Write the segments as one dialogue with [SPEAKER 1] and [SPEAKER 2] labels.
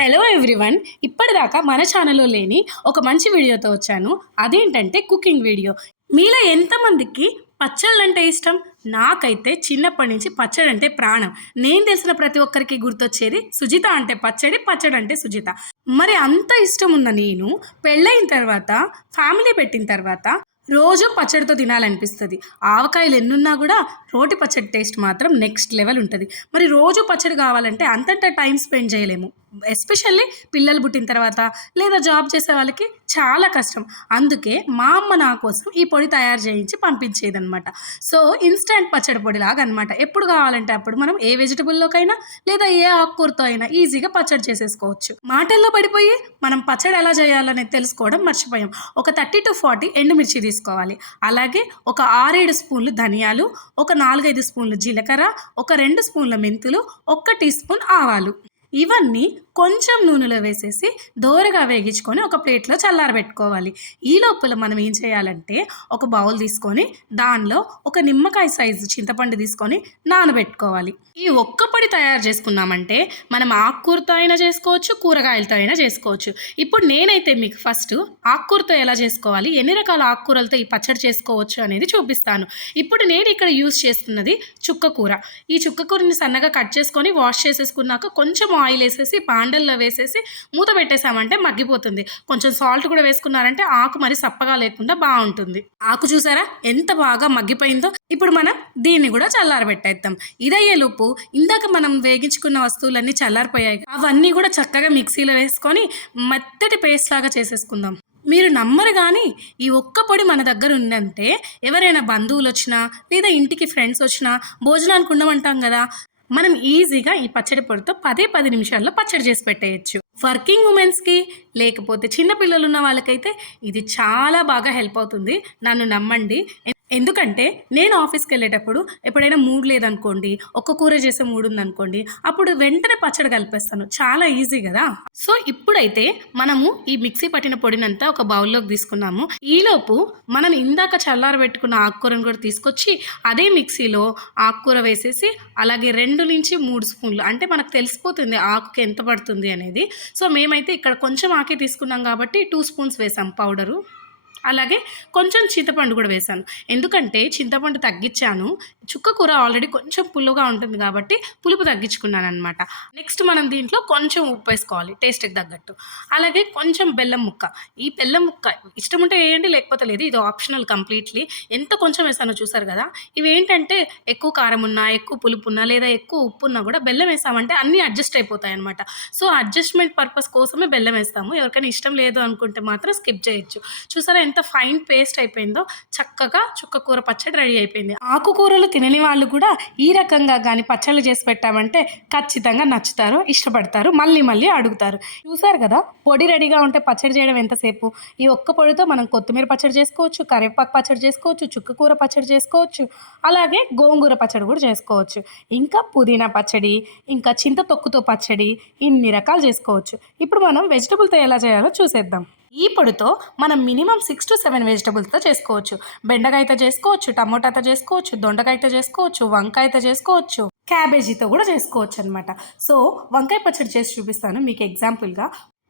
[SPEAKER 1] Hello everyone ఇప్పటిదాకా మన ఛానల్లో లేని ఒక మంచి వీడియోతో వచ్చాను. అదేంటంటే కుకింగ్ వీడియో. మీలో ఎంతమందికి పచ్చళ్ళు అంటే ఇష్టం? నాకైతే చిన్నప్పటి నుంచి పచ్చడి అంటే ప్రాణం. నేను తెలిసిన ప్రతి ఒక్కరికి గుర్తొచ్చేది సుజిత అంటే పచ్చడి పచ్చడి అంటే సుజిత. మరి అంత ఇష్టం ఉన్న నేను పెళ్ళైన తర్వాత ఫ్యామిలీ పెట్టిన తర్వాత రోజు పచ్చడితో తినాలనిపిస్తుంది. ఆవకాయలు ఎన్నున్నా కూడా రోటి పచ్చడి టేస్ట్ మాత్రం నెక్స్ట్ లెవెల్ ఉంటుంది. మరి రోజు పచ్చడి కావాలంటే అంతంత టైం స్పెండ్ చేయలేము. ఎస్పెషల్లీ పిల్లలు పుట్టిన తర్వాత లేదా జాబ్ చేసే వాళ్ళకి చాలా కష్టం. అందుకే మా అమ్మ నా కోసం ఈ పొడి తయారు చేయించి పంపించేదన్నమాట. సో ఇన్స్టంట్ పచ్చడి పొడి లాగా అనమాట ఎప్పుడు కావాలంటే అప్పుడు మనం ఏ వెజిటబుల్లోకైనా లేదా ఏ ఆకుకూరతో అయినా ఈజీగా పచ్చడి చేసేసుకోవచ్చు. మాటల్లో పడిపోయి మనం పచ్చడి ఎలా చేయాలనేది తెలుసుకోవడం మర్చిపోయాం. ఒక థర్టీ టు ఫార్టీ ఎండుమిర్చి తీసుకోవాలి. అలాగే ఒక ఆరేడు స్పూన్లు ధనియాలు ఒక నాలుగైదు స్పూన్లు జీలకర్ర ఒక రెండు స్పూన్ల మెంతులు ఒక్క టీ స్పూన్ ఆవాలు. ఇవన్నీ కొంచెం నూనెలో వేసేసి దోరగా వేగించుకొని ఒక ప్లేట్లో చల్లారబెట్టుకోవాలి. ఈ లోపల మనం ఏం చేయాలంటే ఒక బౌల్ తీసుకొని దానిలో ఒక నిమ్మకాయ సైజు చింతపండు తీసుకొని నానబెట్టుకోవాలి. ఈ ఒక్క పొడి తయారు చేసుకున్నామంటే మనం ఆకుకూరతో అయినా చేసుకోవచ్చు కూరగాయలతో అయినా చేసుకోవచ్చు. ఇప్పుడు నేనైతే మీకు ఫస్ట్ ఆకుకూరతో ఎలా చేసుకోవాలి ఎన్ని రకాల ఆకుకూరలతో ఈ పచ్చడి చేసుకోవచ్చు అనేది చూపిస్తాను. ఇప్పుడు నేను ఇక్కడ యూస్ చేస్తున్నది చుక్కకూర ఈ చుక్కకూరని సన్నగా కట్ చేసుకొని వాష్ చేసేసుకున్నాక కొంచెం ఆయిల్ వేసేసి పాండల్లో వేసేసి మూత పెట్టేసామంటే మగ్గిపోతుంది. కొంచెం సాల్ట్ కూడా వేసుకున్నారంటే ఆకు మరి సప్పగా లేకుండా బాగుంటుంది. ఆకు చూసారా? ఎంత బాగా మగ్గిపోయిందో? ఇప్పుడు మనం దీన్ని కూడా చల్లారబెట్టేద్దాం. ఇదయ్యేలోపు ఇందాక మనం వేగించుకున్న వస్తువులన్నీ చల్లారిపోయాయి. అవన్నీ కూడా చక్కగా మిక్సీలో వేసుకొని మెత్తటి పేస్ట్ లాగా చేసేసుకుందాం. మీరు నమ్మరు కానీ ఈ ఒక్క పొడి మన దగ్గర ఉందంటే ఎవరైనా బంధువులు వచ్చినా లేదా ఇంటికి ఫ్రెండ్స్ వచ్చినా భోజనానికి ఉండమంటాం కదా. మనం ఈజీగా ఈ పచ్చడి పొడితో పదే పది నిమిషాల్లో పచ్చడి చేసి పెట్టేయచ్చు. వర్కింగ్ ఉమెన్స్కి లేకపోతే చిన్న పిల్లలు ఉన్న వాళ్ళకైతే ఇది చాలా బాగా హెల్ప్ అవుతుంది. నన్ను నమ్మండి. ఎందుకంటే నేను ఆఫీస్కి వెళ్ళేటప్పుడు ఎప్పుడైనా మూడ్ లేదనుకోండి ఒక్క కూర చేసే మూడు ఉందనుకోండి అప్పుడు వెంటనే పచ్చడి కలిపేస్తాను. చాలా ఈజీ కదా. సో ఇప్పుడైతే మనము ఈ మిక్సీ పట్టిన పొడినంతా ఒక బౌల్లోకి తీసుకున్నాము. ఈలోపు మనం ఇందాక చల్లారబెట్టుకున్న ఆకుకూరను కూడా తీసుకొచ్చి అదే మిక్సీలో ఆకుకూర వేసేసి అలాగే రెండు నుంచి మూడు స్పూన్లు అంటే మనకు తెలిసిపోతుంది ఆకుకి ఎంత పడుతుంది అనేది. సో మేమైతే ఇక్కడ కొంచెం ఆకే తీసుకున్నాం కాబట్టి టూ స్పూన్స్ వేసాం పౌడరు. అలాగే కొంచెం చింతపండు కూడా వేసాను ఎందుకంటే చింతపండు తగ్గించాను. చుక్క కూర ఆల్రెడీ కొంచెం పుల్లుగా ఉంటుంది కాబట్టి పులుపు తగ్గించుకున్నాను అనమాట నెక్స్ట్ మనం దీంట్లో కొంచెం ఉప్పు వేసుకోవాలి టేస్ట్కి తగ్గట్టు. అలాగే కొంచెం బెల్లం ముక్క. ఈ బెల్లం ముక్క ఇష్టం ఉంటే వేయండి లేకపోతే లేదు. ఇది ఆప్షనల్ కంప్లీట్లీ ఎంత కొంచెం వేసానో చూసారు కదా? ఇవి ఏంటంటే ఎక్కువ కారం ఉన్నా ఎక్కువ పులుపు ఉన్నా లేదా ఎక్కువ ఉప్పు ఉన్నా కూడా బెల్లం వేసామంటే అన్నీ అడ్జస్ట్ అయిపోతాయి అనమాట సో అడ్జస్ట్మెంట్ పర్పస్ కోసమే బెల్లం వేస్తాము. ఎవరికైనా ఇష్టం లేదు అనుకుంటే మాత్రం స్కిప్ చేయొచ్చు. చూసారా ఎంత ఫైన్ పేస్ట్ అయిపోయిందో చక్కగా చుక్క కూర పచ్చడి రెడీ అయిపోయింది. ఆకుకూరలు తినని వాళ్ళు కూడా ఈ రకంగా కానీ పచ్చళ్ళు చేసి పెట్టామంటే ఖచ్చితంగా నచ్చుతారు ఇష్టపడతారు మళ్ళీ మళ్ళీ అడుగుతారు. చూసారు కదా పొడి రెడీగా ఉంటే పచ్చడి చేయడం ఎంతసేపు? ఈ ఒక్క పొడితో మనం కొత్తిమీర పచ్చడి చేసుకోవచ్చు కరివేపాకు పచ్చడి చేసుకోవచ్చు చుక్కకూర పచ్చడి చేసుకోవచ్చు అలాగే గోంగూర పచ్చడి కూడా చేసుకోవచ్చు. ఇంకా పుదీనా పచ్చడి ఇంకా చింత తొక్కుతో పచ్చడి ఇన్ని రకాలు చేసుకోవచ్చు. ఇప్పుడు మనం వెజిటబుల్తో ఎలా చేయాలో చూసేద్దాం. ఈ పొడితో మనం మినిమం సిక్స్ టు సెవెన్ వెజిటబుల్స్తో చేసుకోవచ్చు. బెండకాయతో చేసుకోవచ్చు టమోటాతో చేసుకోవచ్చు దొండకాయతో చేసుకోవచ్చు వంకాయతో చేసుకోవచ్చు క్యాబేజీతో కూడా చేసుకోవచ్చు అనమాట సో వంకాయ పచ్చడి చేసి చూపిస్తాను. మీకు ఎగ్జాంపుల్గా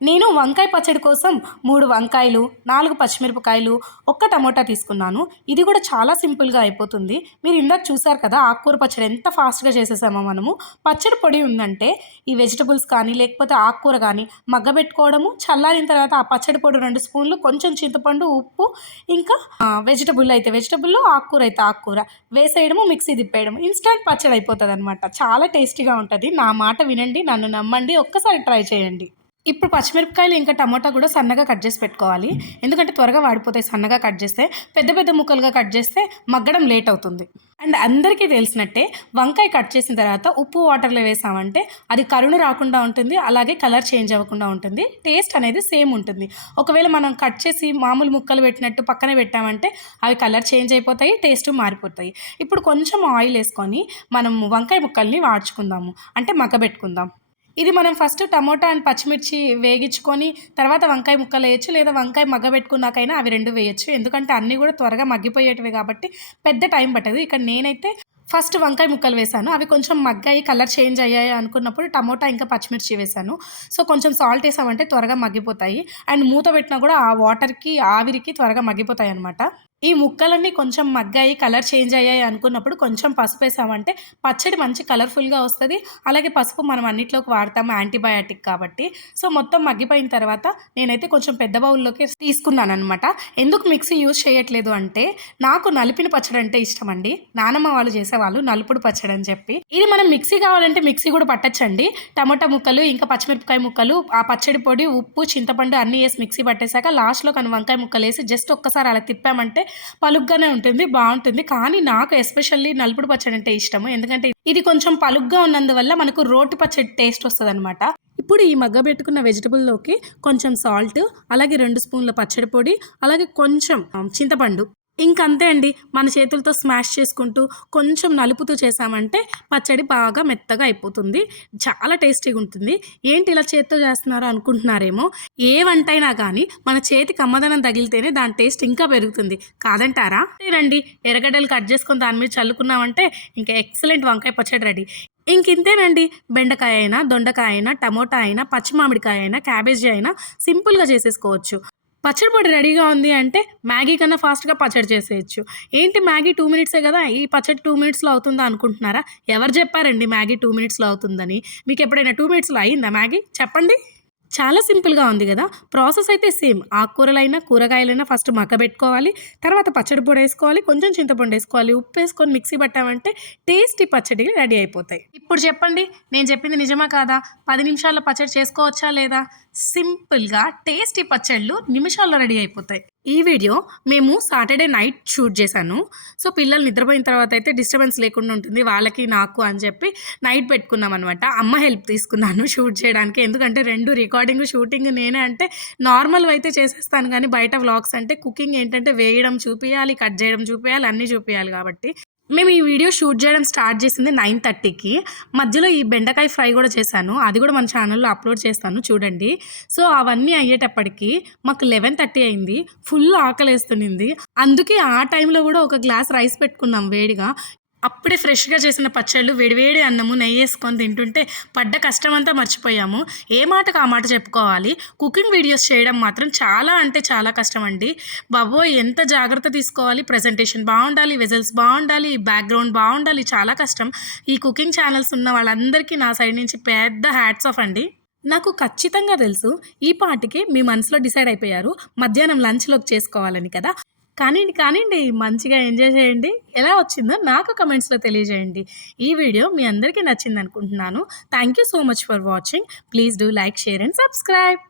[SPEAKER 1] నేను వంకాయ పచ్చడి కోసం మూడు వంకాయలు నాలుగు పచ్చిమిరపకాయలు ఒక్క టమోటా తీసుకున్నాను. ఇది కూడా చాలా సింపుల్గా అయిపోతుంది. మీరు ఇందాక చూసారు కదా ఆకుకూర పచ్చడి ఎంత ఫాస్ట్గా చేసేసామో మనము. పచ్చడి పొడి ఉందంటే ఈ వెజిటబుల్స్ కానీ లేకపోతే ఆకుకూర కానీ మగ్గబెట్టుకోవడము చల్లారిన తర్వాత ఆ పచ్చడి పొడి రెండు స్పూన్లు కొంచెం చింతపండు ఉప్పు ఇంకా వెజిటబుల్ అయితే వెజిటబుల్ ఆకుకూర అయితే ఆకుకూర వేసేయడము మిక్సీ తిప్పేయడం ఇన్స్టెంట్ పచ్చడి అయిపోతుంది అనమాట చాలా టేస్టీగా ఉంటుంది. నా మాట వినండి నన్ను నమ్మండి. ఒక్కసారి ట్రై చేయండి. ఇప్పుడు పచ్చిమిరపకాయలు ఇంకా టమాటా కూడా సన్నగా కట్ చేసి పెట్టుకోవాలి. ఎందుకంటే త్వరగా వాడిపోతాయి సన్నగా కట్ చేస్తే పెద్ద పెద్ద ముక్కలుగా కట్ చేస్తే మగ్గడం లేట్ అవుతుంది. అండ్ అందరికీ తెలిసినట్టే వంకాయ కట్ చేసిన తర్వాత ఉప్పు వాటర్లో వేసామంటే అది కరుణ రాకుండా ఉంటుంది అలాగే కలర్ చేంజ్ అవ్వకుండా ఉంటుంది టేస్ట్ అనేది సేమ్ ఉంటుంది. ఒకవేళ మనం కట్ చేసి మామూలు ముక్కలు పెట్టినట్టు పక్కనే పెట్టామంటే అవి కలర్ చేంజ్ అయిపోతాయి టేస్ట్ మారిపోతాయి. ఇప్పుడు కొంచెం ఆయిల్ వేసుకొని మనం వంకాయ ముక్కల్ని వాడ్చుకుందాము. అంటే మగ్గబెట్టుకుందాం. ఇది మనం ఫస్ట్ టమోటా అండ్ పచ్చిమిర్చి వేగించుకొని తర్వాత వంకాయ ముక్కలు వేయచ్చు లేదా వంకాయ మగ్గబెట్టుకున్నాకైనా అవి రెండు వేయచ్చు. ఎందుకంటే అన్నీ కూడా త్వరగా మగ్గిపోయేటివి కాబట్టి పెద్ద టైం పట్టదు. ఇక్కడ నేనైతే ఫస్ట్ వంకాయ ముక్కలు వేసాను. అవి కొంచెం మగ్గాయి కలర్ చేంజ్ అయ్యాయి అనుకున్నప్పుడు టమోటా ఇంకా పచ్చిమిర్చి వేసాను. సో కొంచెం సాల్ట్ వేసామంటే త్వరగా మగ్గిపోతాయి. అండ్ మూత పెట్టినా కూడా ఆ వాటర్కి ఆవిరికి త్వరగా మగ్గిపోతాయి అనమాట ఈ ముక్కలన్నీ కొంచెం మగ్గాయి కలర్ చేంజ్ అయ్యాయి అనుకున్నప్పుడు కొంచెం పసుపు వేసామంటే పచ్చడి మంచి కలర్ఫుల్గా వస్తుంది. అలాగే పసుపు మనం అన్నిట్లోకి వాడతాము యాంటీబయాటిక్ కాబట్టి. సో మొత్తం మగ్గిపోయిన తర్వాత నేనైతే కొంచెం పెద్ద బౌల్లోకి తీసుకున్నాను అనమాట ఎందుకు మిక్సీ యూజ్ చేయట్లేదు అంటే నాకు నలిపిన పచ్చడి అంటే ఇష్టం అండి నానమ్మ వాళ్ళు చేసేవాళ్ళు నలుపుడు పచ్చడి అని చెప్పి. ఇది మనం మిక్సీ కావాలంటే మిక్సీ కూడా పట్టచ్చండి. టమాటా ముక్కలు ఇంకా పచ్చిమిరపకాయ ముక్కలు ఆ పచ్చడి పొడి ఉప్పు చింతపండు అన్నీ వేసి మిక్సీ పట్టేశాక లాస్ట్లో కానీ వంకాయ ముక్కలు వేసి జస్ట్ ఒక్కసారి అలా తిప్పామంటే పలుగ్గానే ఉంటుంది బాగుంటుంది. కానీ నాకు ఎస్పెషల్లీ నలుపుడు పచ్చడి అంటే ఇష్టము. ఎందుకంటే ఇది కొంచెం పలుగ్గా ఉన్నందువల్ల మనకు రోటి పచ్చడి టేస్ట్ వస్తుంది అనమాట ఇప్పుడు ఈ మగ్గ పెట్టుకున్న వెజిటబుల్లోకి కొంచెం సాల్ట్ అలాగే రెండు స్పూన్ల పచ్చడి పొడి అలాగే కొంచెం చింతపండు. ఇంకంతే అండి. మన చేతులతో స్మాష్ చేసుకుంటూ కొంచెం నలుపుతూ చేసామంటే పచ్చడి బాగా మెత్తగా అయిపోతుంది. చాలా టేస్టీగా ఉంటుంది. ఏంటి ఇలా చేత్తో చేస్తున్నారో అనుకుంటున్నారేమో? ఏ వంట అయినా కానీ మన చేతికి అమ్మదనం తగిలితేనే దాని టేస్ట్ ఇంకా పెరుగుతుంది. కాదంటారా? రండి ఎర్రగడ్డలు కట్ చేసుకొని దాని మీద చల్లుకున్నామంటే ఇంకా ఎక్సలెంట్ వంకాయ పచ్చడి రెడీ. ఇంకింతేనండి బెండకాయ అయినా దొండకాయ అయినా టమోటా అయినా పచ్చి మామిడికాయ అయినా క్యాబేజీ అయినా సింపుల్గా చేసేసుకోవచ్చు. పచ్చడి పొడి రెడీగా ఉంది అంటే మ్యాగీ కన్నా ఫాస్ట్గా పచ్చడి చేసేయచ్చు. ఏంటి మ్యాగీ టూ మినిట్సే కదా? ఈ పచ్చడి టూ మినిట్స్లో అవుతుందా అనుకుంటున్నారా? ఎవరు చెప్పారండి మ్యాగీ టూ మినిట్స్లో అవుతుందని? మీకు ఎప్పుడైనా టూ మినిట్స్లో అయిందా మ్యాగీ? చెప్పండి. చాలా సింపుల్గా ఉంది కదా. ప్రాసెస్ అయితే సేమ్. ఆకుకూరలైనా కూరగాయలైనా ఫస్ట్ మగ్గబెట్టుకోవాలి తర్వాత పచ్చడి పొడి వేసుకోవాలి. కొంచెం చింతపండు వేసుకోవాలి. ఉప్పు వేసుకొని మిక్సీ పట్టామంటే టేస్టీ పచ్చడి రెడీ అయిపోతాయి. ఇప్పుడు చెప్పండి నేను చెప్పింది నిజమా కాదా? పది నిమిషాల్లో పచ్చడి చేసుకోవచ్చా లేదా? సింపుల్గా టేస్టీ పచ్చళ్ళు నిమిషాల్లో రెడీ అయిపోతాయి. ఈ వీడియో మేము సాటర్డే నైట్ షూట్ చేశాను. సో పిల్లలు నిద్రపోయిన తర్వాత అయితే డిస్టర్బెన్స్ లేకుండా ఉంటుంది. వాళ్ళకి నాకు అని చెప్పి నైట్ పెట్టుకున్నాం అనమాట అమ్మ హెల్ప్ తీసుకున్నాను షూట్ చేయడానికి. ఎందుకంటే రెండు రికార్డింగ్ షూటింగ్ నేనే అంటే నార్మల్ అయితే చేసేస్తాను. కానీ బయట వ్లాగ్స్ అంటే కుకింగ్ ఏంటంటే వేయడం చూపించాలి కట్ చేయడం చూపించాలి అన్నీ చూపించాలి కాబట్టి మేము ఈ వీడియో షూట్ చేయడం స్టార్ట్ చేసింది నైన్ థర్టీకి. మధ్యలో ఈ బెండకాయ ఫ్రై కూడా చేశాను. అది కూడా మన ఛానల్లో అప్లోడ్ చేస్తాను చూడండి. సో అవన్నీ అయ్యేటప్పటికి మాకు లెవెన్ థర్టీ అయింది. ఫుల్ ఆకలేస్తుంది అందుకే ఆ టైంలో కూడా ఒక గ్లాస్ రైస్ పెట్టుకున్నాం వేడిగా. అప్పుడే ఫ్రెష్గా చేసిన పచ్చళ్ళు వేడివేడి అన్నము నెయ్యి వేసుకొని తింటుంటే పడ్డ కష్టం అంతా మర్చిపోయాము. ఏ మాటకు ఆ మాట చెప్పుకోవాలి? కుకింగ్ వీడియోస్ చేయడం మాత్రం చాలా అంటే చాలా కష్టం అండి బాబోయ్ ఎంత జాగ్రత్త తీసుకోవాలి? ప్రజెంటేషన్ బాగుండాలి వెజల్స్ బాగుండాలి బ్యాక్గ్రౌండ్ బాగుండాలి చాలా కష్టం. ఈ కుకింగ్ ఛానల్స్ ఉన్న వాళ్ళందరికీ నా సైడ్ నుంచి పెద్ద హ్యాట్స్ ఆఫ్ అండి. నాకు ఖచ్చితంగా తెలుసు ఈ పాటికి మీ మనసులో డిసైడ్ అయిపోయారు మధ్యాహ్నం లంచ్లోకి చేసుకోవాలని కదా. కానివ్వండి కానివ్వండి మంచిగా ఎంజాయ్ చేయండి. ఎలా వచ్చిందో నాకు కమెంట్స్లో తెలియజేయండి. ఈ వీడియో మీ అందరికీ నచ్చింది అనుకుంటున్నాను. Thank you so much for watching please do like share and subscribe